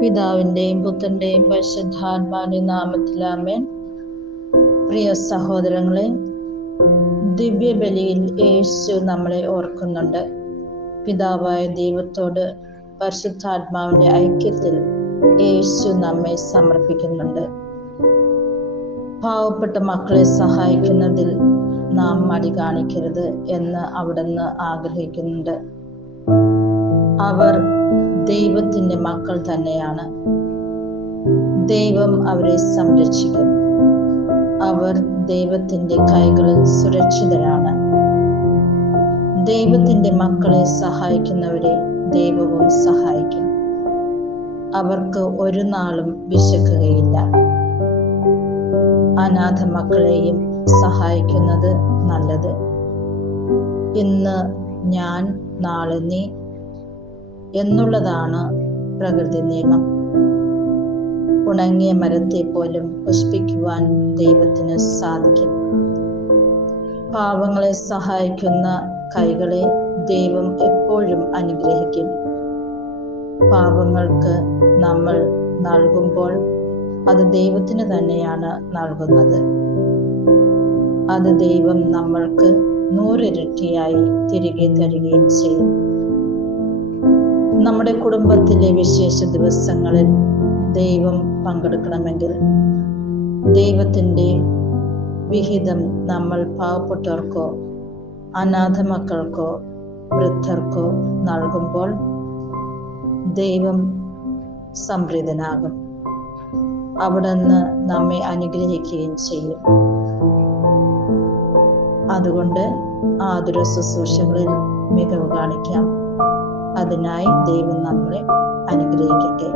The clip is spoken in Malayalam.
പിതാവിന്റെയും പുത്രന്റെയും പരിശുദ്ധാത്മാവിന്റെയും നാമത്തിൽ ആമേൻ. പ്രിയ സഹോദരങ്ങളെ, ദിവ്യബലിയിൽ യേശു നമ്മളെ ഓർക്കുന്നുണ്ട്. പിതാവായ ദൈവത്തോട് പരിശുദ്ധാത്മാവിന്റെ ഐക്യത്തിൽ യേശു നമ്മെ സമർപ്പിക്കുന്നുണ്ട്. പാവപ്പെട്ട മക്കളെ സഹായിക്കുന്നതിൽ നാം മടി കാണിക്കരുത് എന്ന് അവിടുന്ന് ആഗ്രഹിക്കുന്നുണ്ട്. അവർ ദൈവത്തിന്റെ മക്കൾ തന്നെയാണ്. ദൈവം അവരെ സംരക്ഷിക്കും. അവർ ദൈവത്തിന്റെ കൈകളിൽ സുരക്ഷിതരാണ്. ദൈവത്തിന്റെ മക്കളെ സഹായിക്കുന്നവരെ ദൈവവും സഹായിക്കും. അവർക്ക് ഒരു നാളും വിശക്കുകയില്ല. അനാഥ മക്കളെയും സഹായിക്കുന്നത് നല്ലത്. ഇന്ന് ഞാൻ, നാളെ നീ എന്നുള്ളതാണ് പ്രകൃതി നിയമം. ഉണങ്ങിയ മരത്തെ പോലും പുഷ്പിക്കുവാൻ ദൈവത്തിന് സാധിക്കും. പാവങ്ങളെ സഹായിക്കുന്ന കൈകളെ ദൈവം എപ്പോഴും അനുഗ്രഹിക്കും. പാവങ്ങൾക്ക് നമ്മൾ നൽകുമ്പോൾ അത് ദൈവത്തിന് തന്നെയാണ് നൽകുന്നത്. അത് ദൈവം നമ്മൾക്ക് 100 ഇരട്ടിയായി തിരികെ തരികയും ചെയ്യും. നമ്മുടെ കുടുംബത്തിലെ വിശേഷ ദിവസങ്ങളിൽ ദൈവം പങ്കെടുക്കണമെങ്കിൽ ദൈവത്തിൻ്റെ വിഹിതം നമ്മൾ പാവപ്പെട്ടവർക്കോ അനാഥ മക്കൾക്കോ വൃദ്ധർക്കോ നൽകുമ്പോൾ ദൈവം സംപ്രീതനാകും. അവിടുന്ന് നമ്മെ അനുഗ്രഹിക്കുകയും ചെയ്യും. അതുകൊണ്ട് ആതുര ശുശ്രൂഷകളിൽ മികവ് കാണിക്കാം. അതിനായി ദൈവം നമ്മളെ അനുഗ്രഹിക്കട്ടെ.